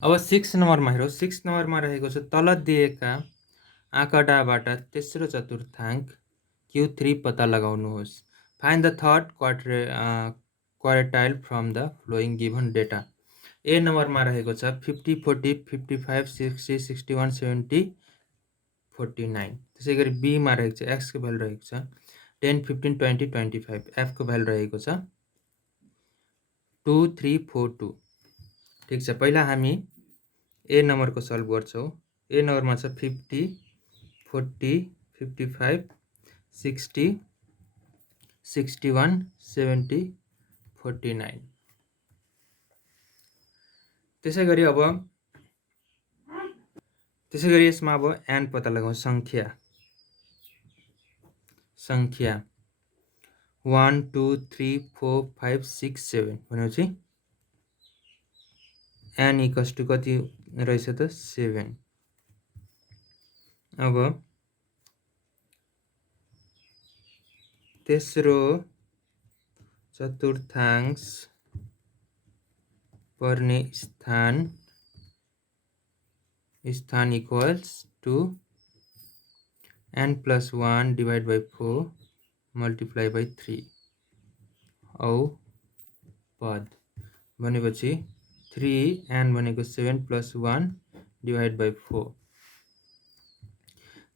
अब 6 नम्बरमा हेरौँ। 6 नम्बरमा रहेको छ तल दिएका आँकडाबाट तेस्रो चतुर्थांश Q3 पत्ता लगाउनुहोस्। Find the third quartile from the following given data. ए नम्बरमा रहेको छ 50, 40, 55, 60, 61, 70, 49। त्यसै गरी बीमा रहेको छ एक्सको भ्यालु रहेको छ 10, 15, 20, 25। एफको भ्यालु रहेको छ 2, 3, 4, 2। ठिक छ, पहिला हामी ए नम्बरको सल्भ गर्छौँ। ए नम्बरमा छ 50, 40, 55, 60, 61, 70, 49। त्यसै गरी यसमा अब एन पत्ता लगाउँ। संख्या 1, 2, 3, 4, 5, 6, 7 भनेपछि एन इक्वल्स टु कति रहेछ त 7। अब तेस्रो चतुर्थांश पर्ने स्थान equals to n plus 1 divided by 4 multiply by 3 औ पद भनेपछि 3n भनेको 7 plus 1 divided by 4।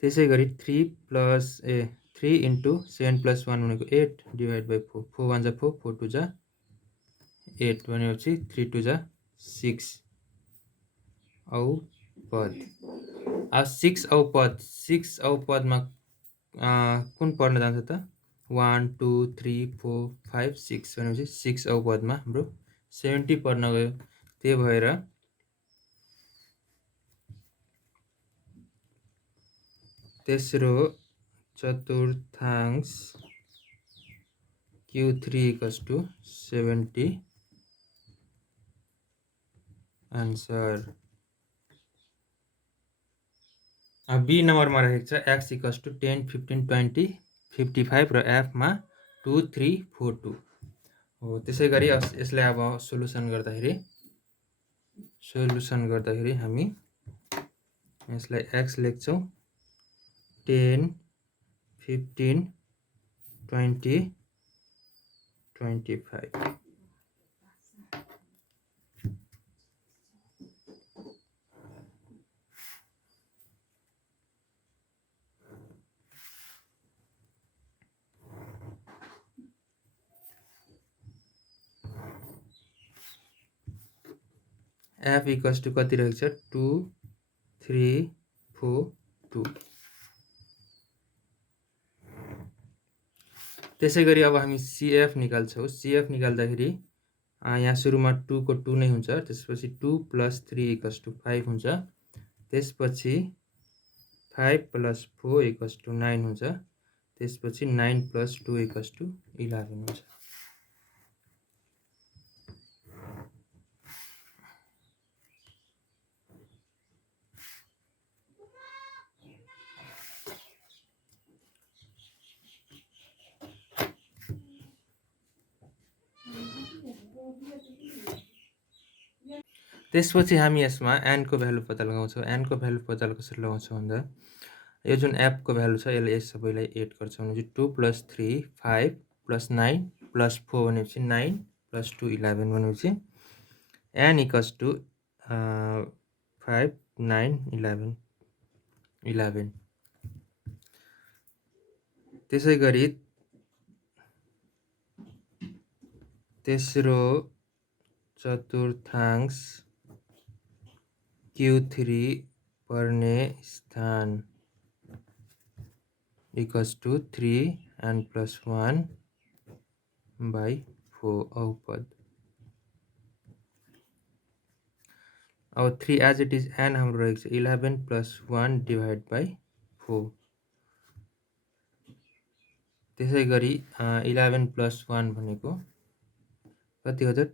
त्यसै गरी 3 into 7 plus 1 भनेको 8 divided by 4। 4 1 जा 4, 4 2 जा 8 भनेपछि 3 2 जा 6 औ पद। अब 6 औ पदमा कुन पर्न जान्छ त 1 2 3 4 5 6 भनेपछि 6 औ पदमा हाम्रो 70 पर्न गयो। त्यही भएर तेस्रो चतुर्थांश Q3 equals to 70 आन्सर। अब बी नम्बरमा रहेको छ x equals to 10, 15, 20, 55 र एफमा 2, 3, 4, 2 हो। त्यसै गरी यसलाई अब सोलुसन गर्दाखेरि हामी यसलाई x लेख्छौँ 10, 15, 20, 25। एफ इक्वल्स टु कति रहेको छ 2, 3, 4, 2। त्यसै गरी अब हामी CF निकाल्छौँ। CF निकाल्दाखेरि यहाँ सुरुमा 2 को 2 नै हुन्छ। त्यसपछि 2 plus 3 equals to 5 हुन्छ। त्यसपछि 5 plus 4 equals to 9 हुन्छ। त्यसपछि 9 plus 2 equals to 11 हुन्छ। त्यसपछि हामी यसमा n को भ्यालु पत्ता लगाउँछौँ। n को भ्यालु पत्ता कसरी लगाउँछौँ भन्दा यो जुन f को भ्यालु छ यसलाई यस सबैलाई एड गर्छौँ भने 2 plus 3 5 plus 9 plus 4 भनेपछि 9 plus 2 11 भनेपछि n equals to 5 9 11 11। त्यसै गरी तेस्रो चतुर्थांश Q3 पर्ने स्थान equals to 3n plus 1 by 4 औ पद। अब 3 as it is n हाम्रो रहेको छ 11 plus 1 divided by 4। त्यसै गरी 11 plus 1 भनेको कति हो त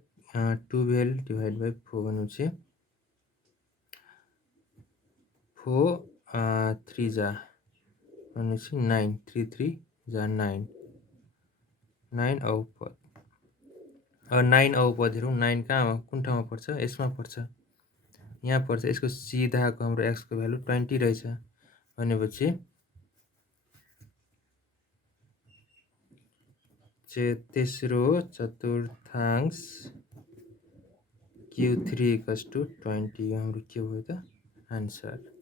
12 divided by 4 भनेपछि 4 3 जा भनेपछि 9 3 3 जा 9 9 औ पद। अब 9 औ पद हेरौँ 9 कहाँ कुन ठाउँमा पर्छ यसमा पर्छ यहाँ पर्छ। यसको सिधाको हाम्रो एक्सको भ्यालु 20 रहेछ भनेपछि तेस्रो चतुर्थांश Q3 = 20 हाम्रो के भयो त आन्सर।